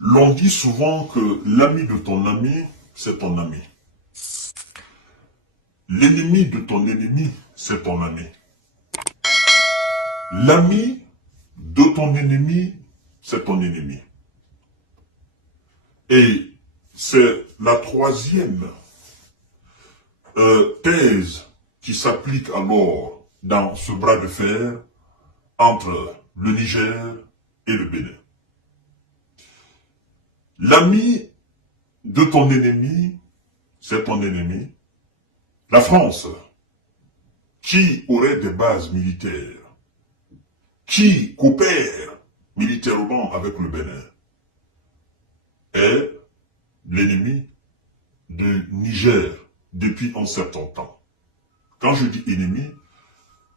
L'on dit souvent que l'ami de ton ami, c'est ton ami. L'ennemi de ton ennemi, c'est ton ami. L'ami de ton ennemi, c'est ton ennemi. Et c'est la troisième thèse qui s'applique alors dans ce bras de fer entre le Niger et le Bénin. L'ami de ton ennemi, c'est ton ennemi. La France, qui aurait des bases militaires, qui coopère militairement avec le Bénin, est l'ennemi du Niger depuis un certain temps. Quand je dis ennemi,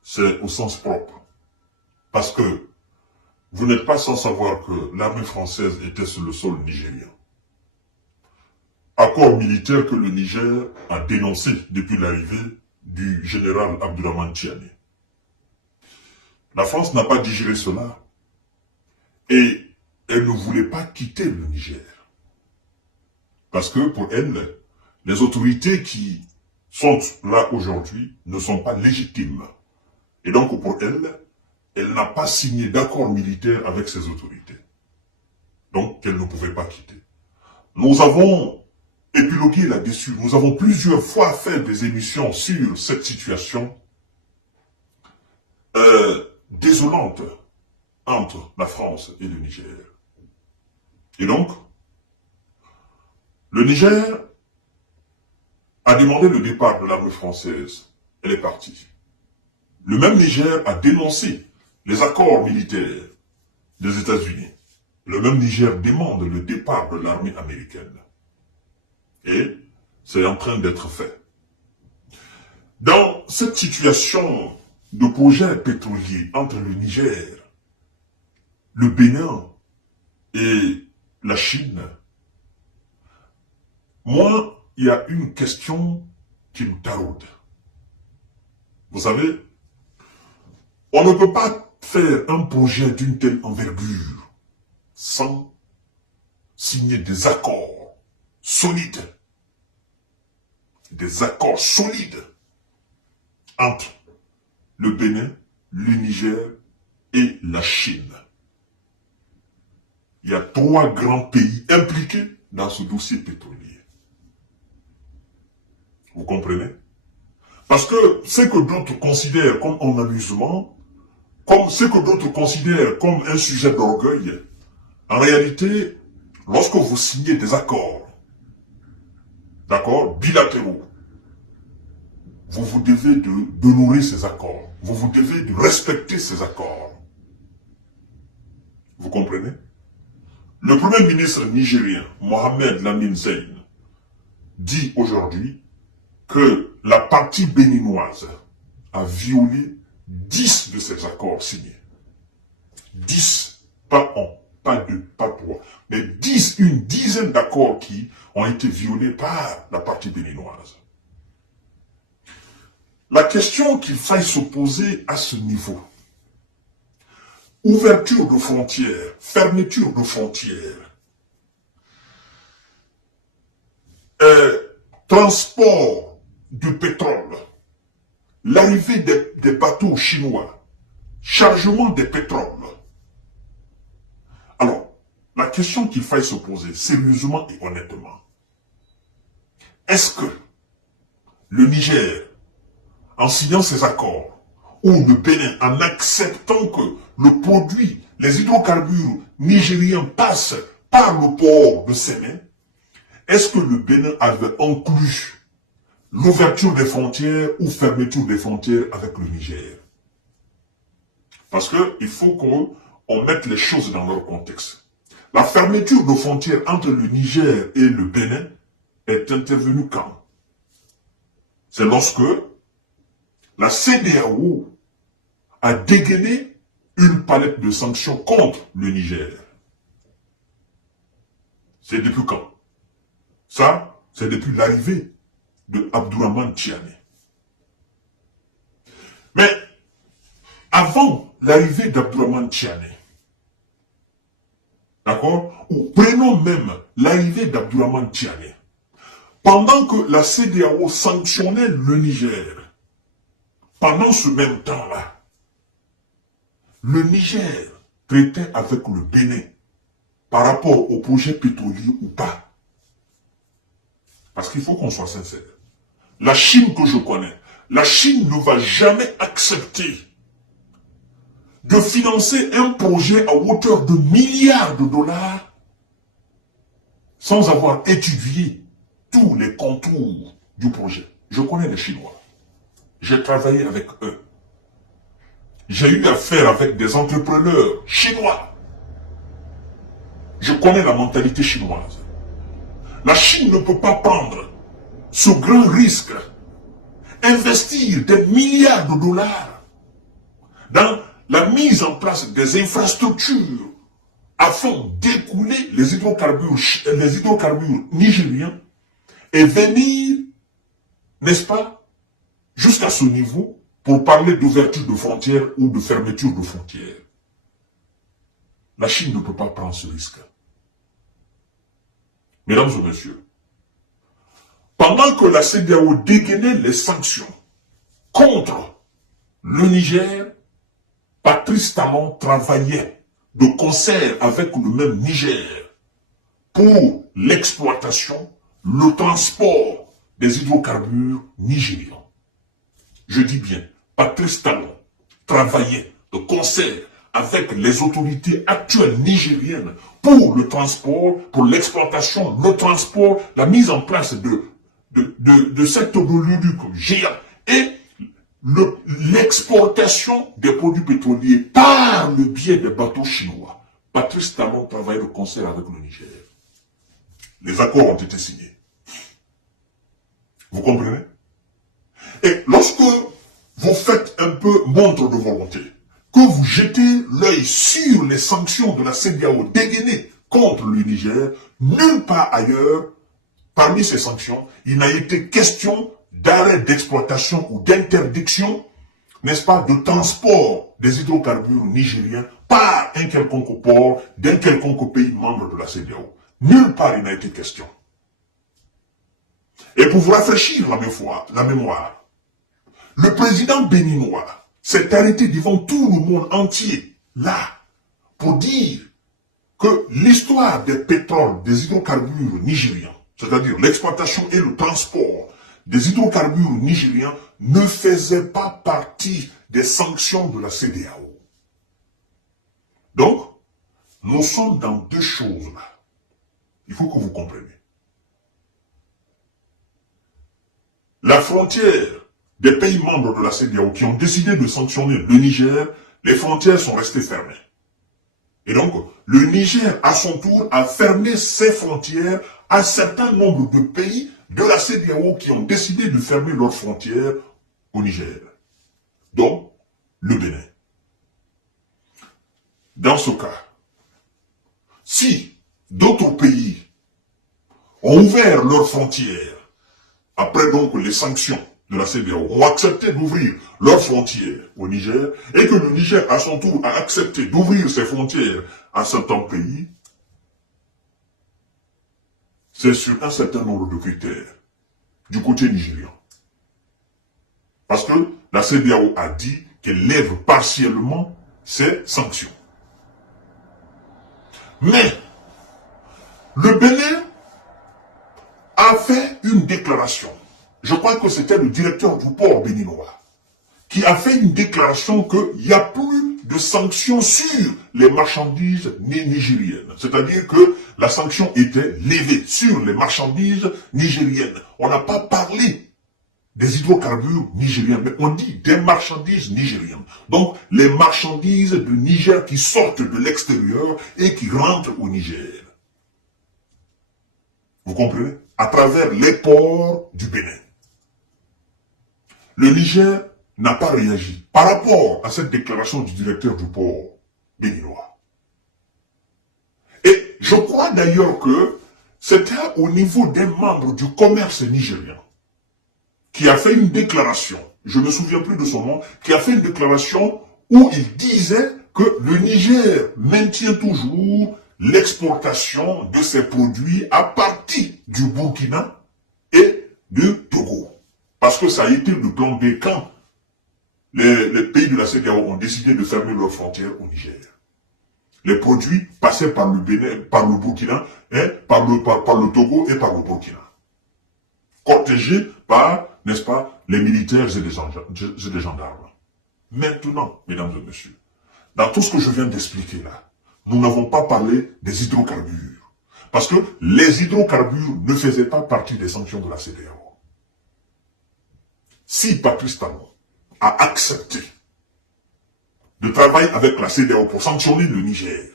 c'est au sens propre. Parce que vous n'êtes pas sans savoir que l'armée française était sur le sol nigérien. Accord militaire que le Niger a dénoncé depuis l'arrivée du général Abdourahmane Tiani. La France n'a pas digéré cela et elle ne voulait pas quitter le Niger. Parce que pour elle, les autorités qui sont là aujourd'hui ne sont pas légitimes. Et donc pour elle, elle n'a pas signé d'accord militaire avec ces autorités. Donc qu'elle ne pouvait pas quitter. Nous avons épilogué là-dessus. Nous avons plusieurs fois fait des émissions sur cette situation désolante entre la France et le Niger. Et donc, le Niger a demandé le départ de l'armée française. Elle est partie. Le même Niger a dénoncé les accords militaires des États-Unis. Le même Niger demande le départ de l'armée américaine. Et c'est en train d'être fait. Dans cette situation de projet pétrolier entre le Niger, le Bénin et la Chine, moi, il y a une question qui me taraude. Vous savez, on ne peut pas faire un projet d'une telle envergure sans signer des accords solides. Des accords solides entre le Bénin, le Niger et la Chine. Il y a 3 grands pays impliqués dans ce dossier pétrolier. Vous comprenez? Parce que ce que d'autres considèrent comme un amusement, comme ce que d'autres considèrent comme un sujet d'orgueil, en réalité, lorsque vous signez des accords, d'accord, bilatéraux, vous vous devez d'honorer ces accords. Vous vous devez de respecter ces accords. Vous comprenez? Le premier ministre nigérien, Mohamed Lamine Zeyn, dit aujourd'hui que la partie béninoise a violé 10 de ces accords signés. 10, pas 1, pas 2, pas 3, mais 10, une dizaine d'accords qui ont été violés par la partie béninoise. La question qu'il faille se poser à ce niveau, ouverture de frontières, fermeture de frontières, transport de pétrole, l'arrivée des bateaux chinois, chargement des pétroles. Alors, la question qu'il faille se poser, sérieusement et honnêtement, est-ce que le Niger, en signant ces accords, ou le Bénin, en acceptant que le produit, les hydrocarbures nigériens passent par le port de Séné, est-ce que le Bénin avait inclus l'ouverture des frontières ou fermeture des frontières avec le Niger? Parce qu'il faut qu'on mette les choses dans leur contexte. La fermeture de frontières entre le Niger et le Bénin est intervenue quand? C'est lorsque la CEDEAO a dégainé une palette de sanctions contre le Niger. C'est depuis quand? Ça, c'est depuis l'arrivée de Abdourahmane Tiani. Mais avant l'arrivée d'Abdourahmane Tiani, D'accord? Ou prenons même l'arrivée d'Abdourahmane Tiani. Pendant que la CEDEAO sanctionnait le Niger, pendant ce même temps-là, le Niger traitait avec le Bénin par rapport au projet pétrolier ou pas. Parce qu'il faut qu'on soit sincère. La Chine que je connais, la Chine ne va jamais accepter de financer un projet à hauteur de milliards de dollars sans avoir étudié tous les contours du projet. Je connais les Chinois. J'ai travaillé avec eux. J'ai eu affaire avec des entrepreneurs chinois. Je connais la mentalité chinoise. La Chine ne peut pas prendre ce grand risque, investir des milliards de dollars dans la mise en place des infrastructures afin d'écouler les hydrocarbures nigériens et venir, n'est-ce pas, jusqu'à ce niveau pour parler d'ouverture de frontières ou de fermeture de frontières. La Chine ne peut pas prendre ce risque. Mesdames et messieurs, pendant que la CEDEAO dégainait les sanctions contre le Niger, Patrice Talon travaillait de concert avec le même Niger pour l'exploitation, le transport des hydrocarbures nigérians. Je dis bien, Patrice Talon travaillait de concert avec les autorités actuelles nigériennes pour le transport, pour l'exploitation, le transport, la mise en place de cette oléoduc géant et l'exportation des produits pétroliers par le biais des bateaux chinois. Patrice Talon travaille de concert avec le Niger. Les accords ont été signés. Vous comprenez? Et lorsque vous faites un peu montre de volonté, que vous jetez l'œil sur les sanctions de la CEDEAO dégainées contre le Niger, nulle part ailleurs, parmi ces sanctions, il n'a été question d'arrêt d'exploitation ou d'interdiction, n'est-ce pas, de transport des hydrocarbures nigériens par un quelconque port d'un quelconque pays membre de la CEDEAO. Nulle part il n'a été question. Et pour vous rafraîchir la mémoire, le président béninois s'est arrêté devant tout le monde entier, là, pour dire que l'histoire des pétroles, des hydrocarbures nigériens, c'est-à-dire l'exploitation et le transport des hydrocarbures nigériens, ne faisait pas partie des sanctions de la CEDEAO. Donc, nous sommes dans deux choses là. Il faut que vous compreniez. La frontière des pays membres de la CEDEAO qui ont décidé de sanctionner le Niger, les frontières sont restées fermées. Et donc, le Niger, à son tour, a fermé ses frontières à un certain nombre de pays de la CEDEAO qui ont décidé de fermer leurs frontières au Niger. Donc, le Bénin. Dans ce cas, si d'autres pays ont ouvert leurs frontières, après donc les sanctions de la CEDEAO, ont accepté d'ouvrir leurs frontières au Niger, et que le Niger, à son tour, a accepté d'ouvrir ses frontières à certains pays, c'est sur un certain nombre de critères du côté nigérian. Parce que la CEDEAO a dit qu'elle lève partiellement ses sanctions. Mais, le Bénin a fait une déclaration. Je crois que c'était le directeur du port béninois qui a fait une déclaration qu'il n'y a plus de sanctions sur les marchandises nigériennes. C'est-à-dire que la sanction était levée sur les marchandises nigériennes. On n'a pas parlé des hydrocarbures nigériens, mais on dit des marchandises nigériennes. Donc, les marchandises du Niger qui sortent de l'extérieur et qui rentrent au Niger. Vous comprenez? À travers les ports du Bénin. Le Niger n'a pas réagi par rapport à cette déclaration du directeur du port béninois. Et je crois d'ailleurs que c'était au niveau des membres du commerce nigérien qui a fait une déclaration, je ne me souviens plus de son nom, qui a fait une déclaration où il disait que le Niger maintient toujours l'exportation de ces produits à partir du Burkina et du Togo. Parce que ça a été le plan B quand les pays de la CEDEAO ont décidé de fermer leurs frontières au Niger. Les produits passaient par le Bénin, par le Burkina, par le Togo et par le Burkina. Protégés par, n'est-ce pas, les militaires et les gendarmes. Maintenant, mesdames et messieurs, dans tout ce que je viens d'expliquer là, nous n'avons pas parlé des hydrocarbures. Parce que les hydrocarbures ne faisaient pas partie des sanctions de la CEDEAO. Si Patrice Talon a accepté de travailler avec la CEDEAO pour sanctionner le Niger,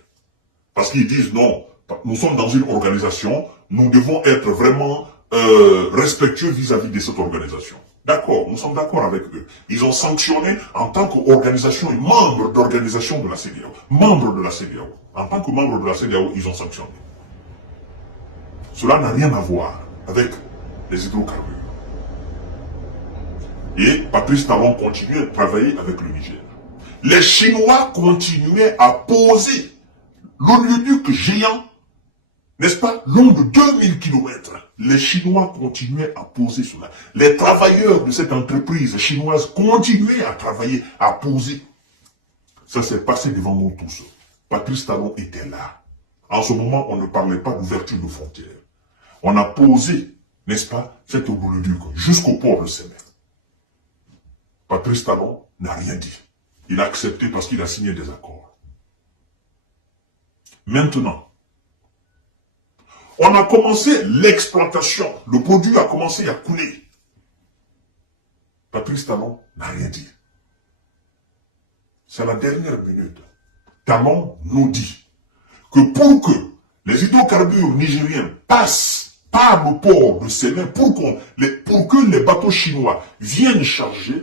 parce qu'ils disent non, nous sommes dans une organisation, nous devons être vraiment respectueux vis-à-vis de cette organisation. D'accord, nous sommes d'accord avec eux. Ils ont sanctionné en tant qu'organisation et membre d'organisation de la CEDEAO. Membre de la CEDEAO. En tant que membre de la CEDEAO, ils ont sanctionné. Cela n'a rien à voir avec les hydrocarbures. Et Patrice Talon continuait à travailler avec le Niger. Les Chinois continuaient à poser l'oléoduc géant, n'est-ce pas, long de 2000 km. Les Chinois continuaient à poser cela. Les travailleurs de cette entreprise chinoise continuaient à travailler, à poser. Ça s'est passé devant nous tous. Patrice Talon était là. En ce moment, on ne parlait pas d'ouverture de frontières. On a posé, n'est-ce pas, cet oléoduc jusqu'au port de Séné. Patrice Talon n'a rien dit. Il a accepté parce qu'il a signé des accords. Maintenant, on a commencé l'exploitation. Le produit a commencé à couler. Patrice Talon n'a rien dit. C'est à la dernière minute. Talon nous dit que pour que les hydrocarbures nigériens passent par le port de Séné, pour que les bateaux chinois viennent charger,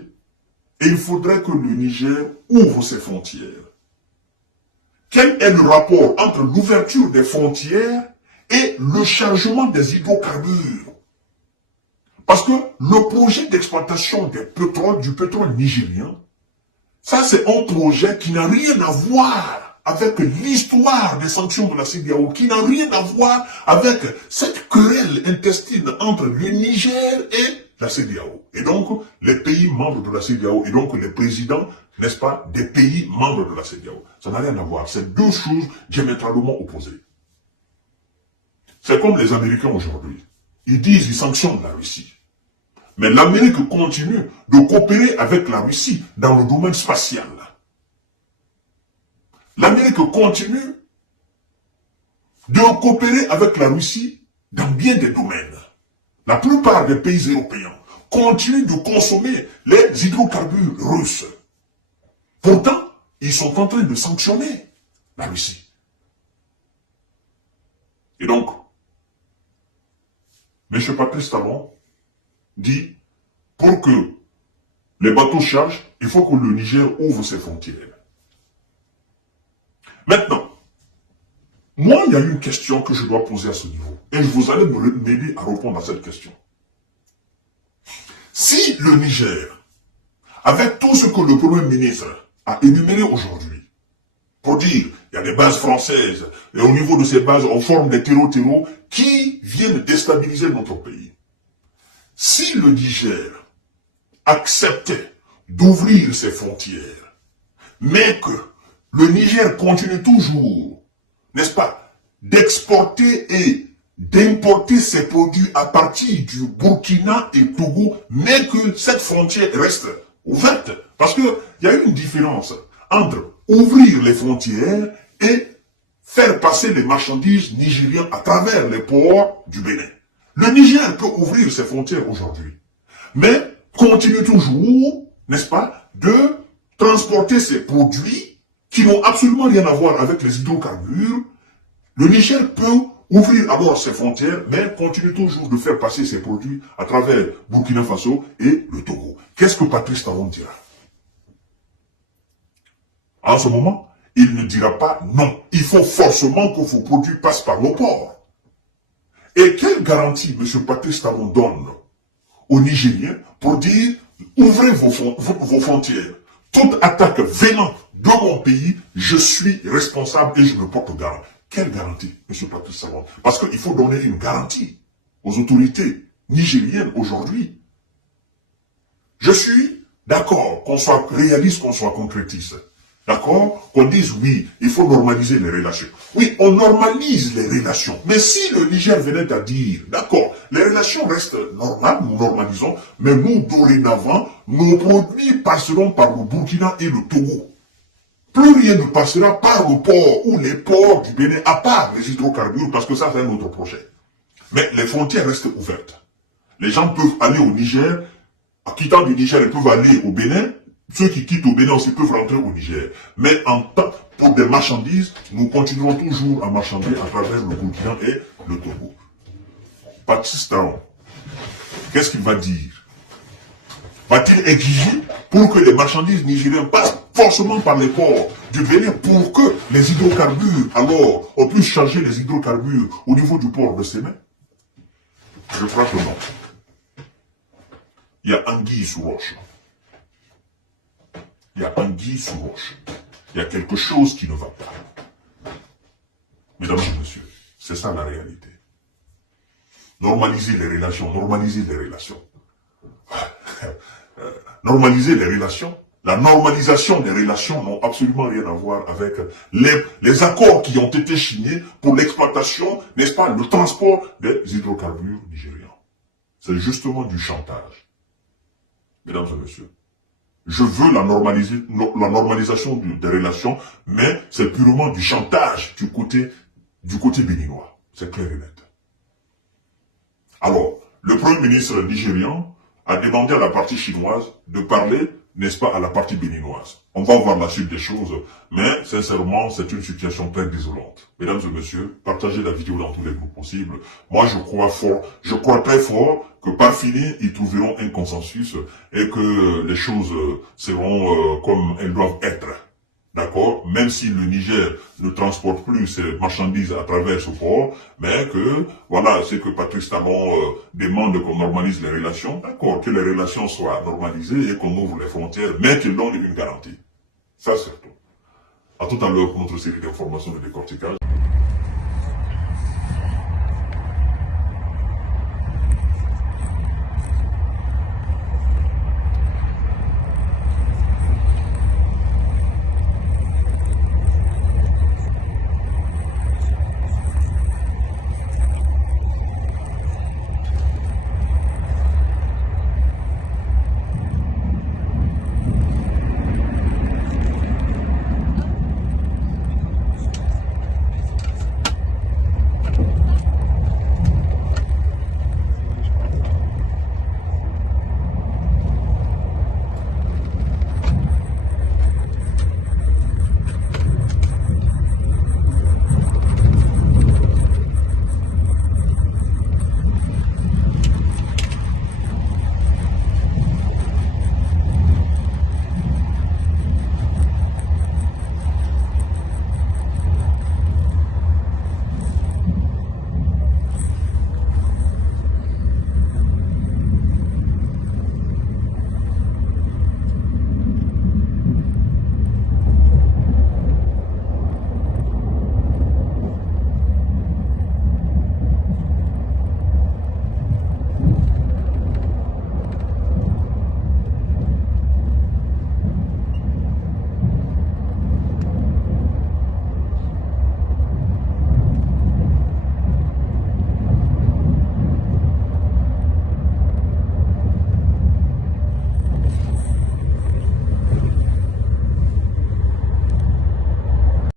il faudrait que le Niger ouvre ses frontières. Quel est le rapport entre l'ouverture des frontières et le chargement des hydrocarbures? Parce que le projet d'exploitation du pétrole nigérien, ça c'est un projet qui n'a rien à voir avec l'histoire des sanctions de la CEDEAO, qui n'a rien à voir avec cette querelle intestine entre le Niger et la CEDEAO. Et donc, les pays membres de la CEDEAO, et donc les présidents, n'est-ce pas, des pays membres de la CEDEAO. Ça n'a rien à voir. C'est deux choses diamétralement opposées. C'est comme les Américains aujourd'hui. Ils disent, ils sanctionnent la Russie. Mais l'Amérique continue de coopérer avec la Russie dans le domaine spatial. L'Amérique continue de coopérer avec la Russie dans bien des domaines. La plupart des pays européens continuent de consommer les hydrocarbures russes. Pourtant, ils sont en train de sanctionner la Russie. Et donc, M. Patrice Talon dit, pour que les bateaux chargent, il faut que le Niger ouvre ses frontières. Maintenant, moi, il y a une question que je dois poser à ce niveau. Et vous allez m'aider à répondre à cette question. Si le Niger, avec tout ce que le Premier ministre a énuméré aujourd'hui, pour dire, il y a des bases françaises, et au niveau de ces bases, on forme des terreaux qui viennent déstabiliser notre pays. Si le Niger acceptait d'ouvrir ses frontières, mais que le Niger continue toujours, n'est-ce pas, d'exporter et d'importer ses produits à partir du Burkina et Togo, mais que cette frontière reste ouverte. Parce qu'il y a une différence entre ouvrir les frontières et faire passer les marchandises nigériennes à travers les ports du Bénin. Le Niger peut ouvrir ses frontières aujourd'hui, mais continue toujours, n'est-ce pas, de transporter ses produits qui n'ont absolument rien à voir avec les hydrocarbures. Le Niger peut ouvrir alors ses frontières, mais continue toujours de faire passer ses produits à travers Burkina Faso et le Togo. Qu'est-ce que Patrice Talon dira? En ce moment, il ne dira pas non. Il faut forcément que vos produits passent par nos ports. Et quelle garantie M. Patrice Talon donne aux Nigériens pour dire ouvrez vos frontières? Toute attaque venant de mon pays, je suis responsable et je me porte garant. Quelle garantie, M. Patrice Talon? Parce qu'il faut donner une garantie aux autorités nigériennes aujourd'hui. Je suis d'accord qu'on soit réaliste, qu'on soit concrétiste. D'accord? Qu'on dise oui, il faut normaliser les relations. Oui, on normalise les relations. Mais si le Niger venait à dire, d'accord, les relations restent normales, nous normalisons, mais nous, dorénavant, nos produits passeront par le Burkina et le Togo. Plus rien ne passera par le port ou les ports du Bénin, à part les hydrocarbures, parce que ça, c'est un autre projet. Mais les frontières restent ouvertes. Les gens peuvent aller au Niger, en quittant du Niger, ils peuvent aller au Bénin. Ceux qui quittent au Bénin aussi peuvent rentrer au Niger. Mais pour des marchandises, nous continuerons toujours à marchander à travers le Burkina et le Togo. Patrice Talon, qu'est-ce qu'il va dire? Va-t-il exiger pour que les marchandises nigériennes passent forcément par les ports du Bénin pour que les hydrocarbures, alors, on puisse charger les hydrocarbures au niveau du port de Sémé? Je crois que non. Il y a anguille sous roche. Il y a anguille sous roche. Il y a quelque chose qui ne va pas. Mesdames et messieurs, c'est ça la réalité. Normaliser les relations, normaliser les relations. Normaliser les relations. La normalisation des relations n'ont absolument rien à voir avec les accords qui ont été signés pour l'exploitation, n'est-ce pas, le transport des hydrocarbures nigérians. C'est justement du chantage. Mesdames et messieurs, je veux la normalisation des relations, mais c'est purement du chantage du côté béninois. C'est clair et net. Alors, le Premier ministre nigérian a demandé à la partie chinoise de parler, n'est-ce pas, à la partie béninoise. On va voir la suite des choses, mais sincèrement, c'est une situation très désolante. Mesdames et messieurs, partagez la vidéo dans tous les groupes possibles. Moi, je crois très fort que par fini, ils trouveront un consensus et que les choses seront comme elles doivent être. D'accord? Même si le Niger ne transporte plus ses marchandises à travers ce port, mais que, voilà, c'est que Patrice Talon demande qu'on normalise les relations. D'accord, que les relations soient normalisées et qu'on ouvre les frontières, mais qu'il donne une garantie. Ça, c'est tout. À tout à l'heure pour notre série d'informations de décortiquage.